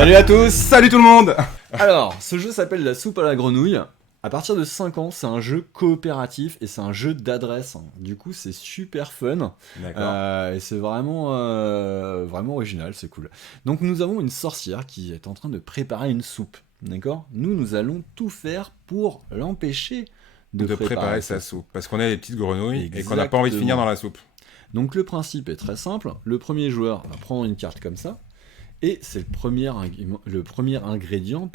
Salut à tous, salut tout le monde. Alors, ce jeu s'appelle La soupe à la grenouille. À partir de 5 ans, c'est un jeu coopératif et c'est un jeu d'adresse. Du coup, c'est super fun. D'accord. Et c'est vraiment, vraiment original, c'est cool. Donc, nous avons une sorcière qui est en train de préparer une soupe. D'accord ? Nous allons tout faire pour l'empêcher De préparer sa soupe. Parce qu'on est des petites grenouilles et qu'on n'a pas envie de finir dans la soupe. Donc, le principe est très simple. Le premier joueur va prendre une carte comme ça. Et c'est le premier ingrédient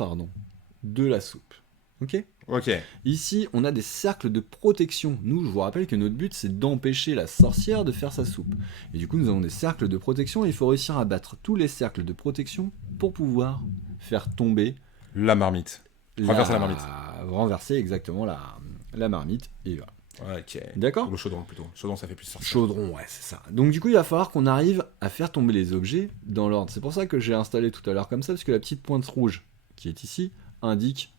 de la soupe. Ok ? Ok. Ici, on a des cercles de protection. Nous, je vous rappelle que notre but, c'est d'empêcher la sorcière de faire sa soupe. Et du coup, nous avons des cercles de protection et il faut réussir à battre tous les cercles de protection pour pouvoir faire tomber... La marmite. Renverser la marmite. Renverser exactement la marmite. Et voilà. Ok. D'accord ? Ou le chaudron plutôt. Chaudron, ça fait plus sorcière. Chaudron, ouais, c'est ça. Donc du coup, il va falloir qu'on arrive à faire tomber les objets dans l'ordre. C'est pour ça que j'ai installé tout à l'heure comme ça, parce que la petite pointe rouge qui est ici indique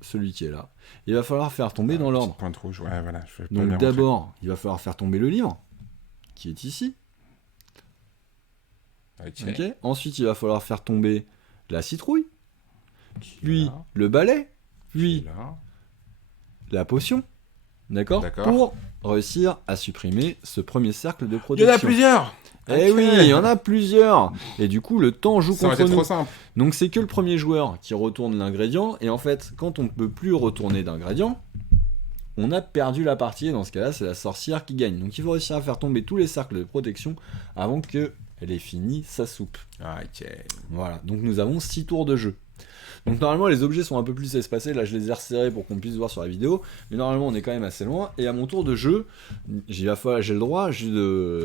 celui qui est là. Il va falloir faire tomber dans l'ordre. Pointe rouge, ouais, voilà. Je fais pas Donc bien d'abord, il va falloir faire tomber le livre, qui est ici. rentrer. Ok. Ensuite, il va falloir faire tomber la citrouille, puis Là. le balai, puis Là. la potion. D'accord ? D'accord. Pour réussir à supprimer ce premier cercle de Il y protection. en a plusieurs. Eh Ok. oui, il y en a plusieurs. Et du coup, le temps joue Ça aurait contre été nous. trop simple. Donc c'est que le premier joueur qui retourne l'ingrédient. Et en fait, quand on ne peut plus retourner d'ingrédient, on a perdu la partie. Et dans ce cas-là, c'est la sorcière qui gagne. Donc il faut réussir à faire tomber tous les cercles de protection avant qu'elle ait fini sa soupe. Ok. Voilà, donc nous avons 6 tours de jeu. Donc normalement les objets sont un peu plus espacés, là je les ai resserrés pour qu'on puisse voir sur la vidéo, mais normalement on est quand même assez loin, et à mon tour de jeu, j'ai le droit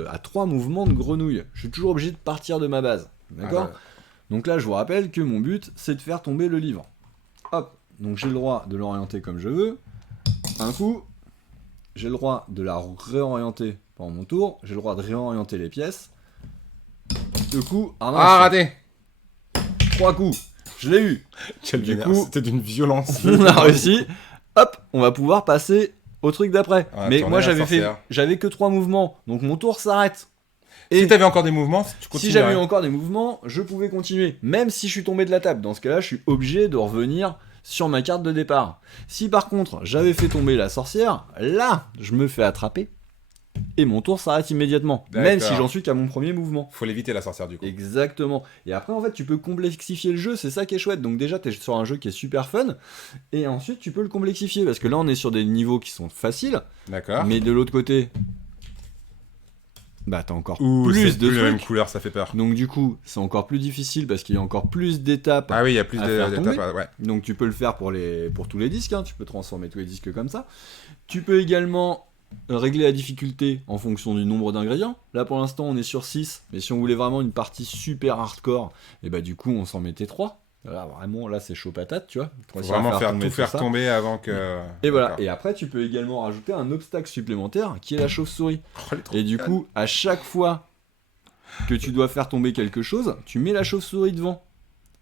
à 3 mouvements de grenouille. Je suis toujours obligé de partir de ma base, d'accord ? Donc là je vous rappelle que mon but c'est de faire tomber le livre. Hop, donc j'ai le droit de l'orienter comme je veux, un coup, j'ai le droit de la réorienter pendant mon tour, j'ai le droit de réorienter les pièces, 2 coups, raté. 3 coups. Je l'ai eu. Du coup, c'était d'une violence. on a réussi. Hop, on va pouvoir passer au truc d'après. On va Mais tourner moi, la sorcière. j'avais que 3 mouvements, donc mon tour s'arrête. Et Et si t'avais encore des mouvements, tu si continues. j'avais eu encore des mouvements, je pouvais continuer, même si je suis tombé de la table. Dans ce cas-là, je suis obligé de revenir sur ma carte de départ. Si par contre, j'avais fait tomber la sorcière, là, je me fais attraper. Et mon tour s'arrête immédiatement, même si D'accord. j'en suis qu'à mon premier mouvement. Faut l'éviter la sorcière du coup. Exactement. Et après, en fait, tu peux complexifier le jeu, c'est ça qui est chouette. Donc déjà, t'es sur un jeu qui est super fun, et ensuite, tu peux le complexifier, parce que là, on est sur des niveaux qui sont faciles, D'accord. mais de l'autre côté, bah t'as encore Ouh, plus c'est de plus la même trucs. couleur, ça fait peur. Donc du coup, c'est encore plus difficile, parce qu'il y a encore plus d'étapes. Ah oui, il y a plus à faire tomber. d'étapes. Ouais. Donc tu peux le faire pour tous les disques, hein. Tu peux transformer tous les disques comme ça. Tu peux également régler la difficulté en fonction du nombre d'ingrédients. Là pour l'instant on est sur 6, mais si on voulait vraiment une partie super hardcore, et bah du coup on s'en mettait 3. Là vraiment, là c'est chaud patate, tu vois. Faut vraiment tout faire ça. tomber avant que. Et voilà, D'accord. et après tu peux également rajouter un obstacle supplémentaire qui est la chauve-souris. Oh, elle est trop Et du coup, à chaque fois que tu dois faire tomber quelque chose, tu mets la chauve-souris devant,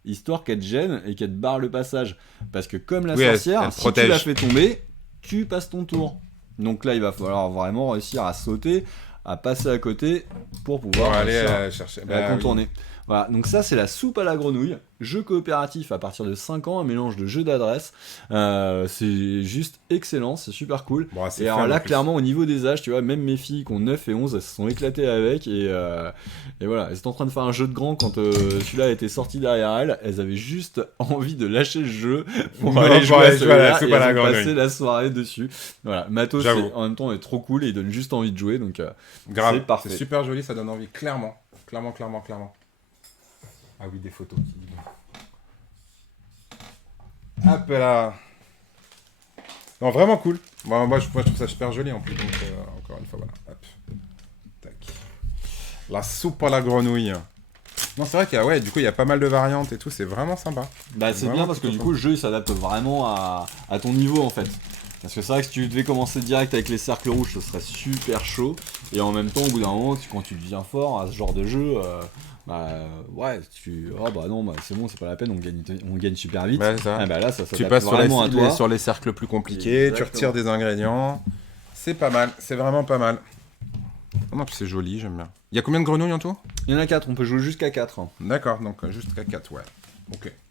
histoire qu'elle te gêne et qu'elle te barre le passage. Parce que comme la Oui, sorcière, elle si protège. tu la fais tomber, tu passes ton tour. Donc là, il va falloir vraiment réussir à sauter, à passer à côté pour pouvoir Pour aller réussir chercher. à Bah, contourner. Voilà, donc ça c'est la soupe à la grenouille, jeu coopératif à partir de 5 ans, un mélange de jeux d'adresse. C'est juste excellent, c'est super cool. Bon, c'est Et alors fun, là, en plus. clairement, au niveau des âges, tu vois, même mes filles qui ont 9 et 11, elles se sont éclatées avec. Et voilà, elles étaient en train de faire un jeu de grand quand celui-là était sorti derrière elles. Elles avaient juste envie de lâcher le jeu pour Non, aller pour jouer aller à jouer à la celui-là. soupe Et à la elles ont grenouille. passé la soirée dessus. Voilà, matos, J'avoue. en même temps, est trop cool et il donne juste envie de jouer. Donc, Grave, c'est parfait. c'est super joli, ça donne envie, clairement. Clairement. Ah oui, des photos. Hop là. Non, vraiment cool. Bon, moi, je trouve ça super joli en plus. Donc, encore une fois, voilà. Hop. Tac. La soupe à la grenouille. Non, c'est vrai qu'il y a, ouais, du coup, il y a pas mal de variantes et tout. C'est vraiment sympa. bah, c'est Vraiment bien parce que plutôt du coup, le jeu il s'adapte vraiment à ton niveau en fait. Parce que c'est vrai que si tu devais commencer direct avec les cercles rouges, ce serait super chaud. Et en même temps, au bout d'un moment, quand tu deviens fort à ce genre de jeu, ouais, oh bah non, bah, c'est bon, c'est pas la peine, on gagne super vite. Ouais, c'est ça. Ah bah là, ça Tu s'adapte passes vraiment à toi. sur les cercles plus compliqués, tu Exactement. retires des ingrédients. C'est pas mal, c'est vraiment pas mal. Oh non, puis c'est joli, j'aime bien. Il y a combien de grenouilles en tout ? Il y en a 4, on peut jouer jusqu'à 4. D'accord, donc jusqu'à 4, ouais. Ok.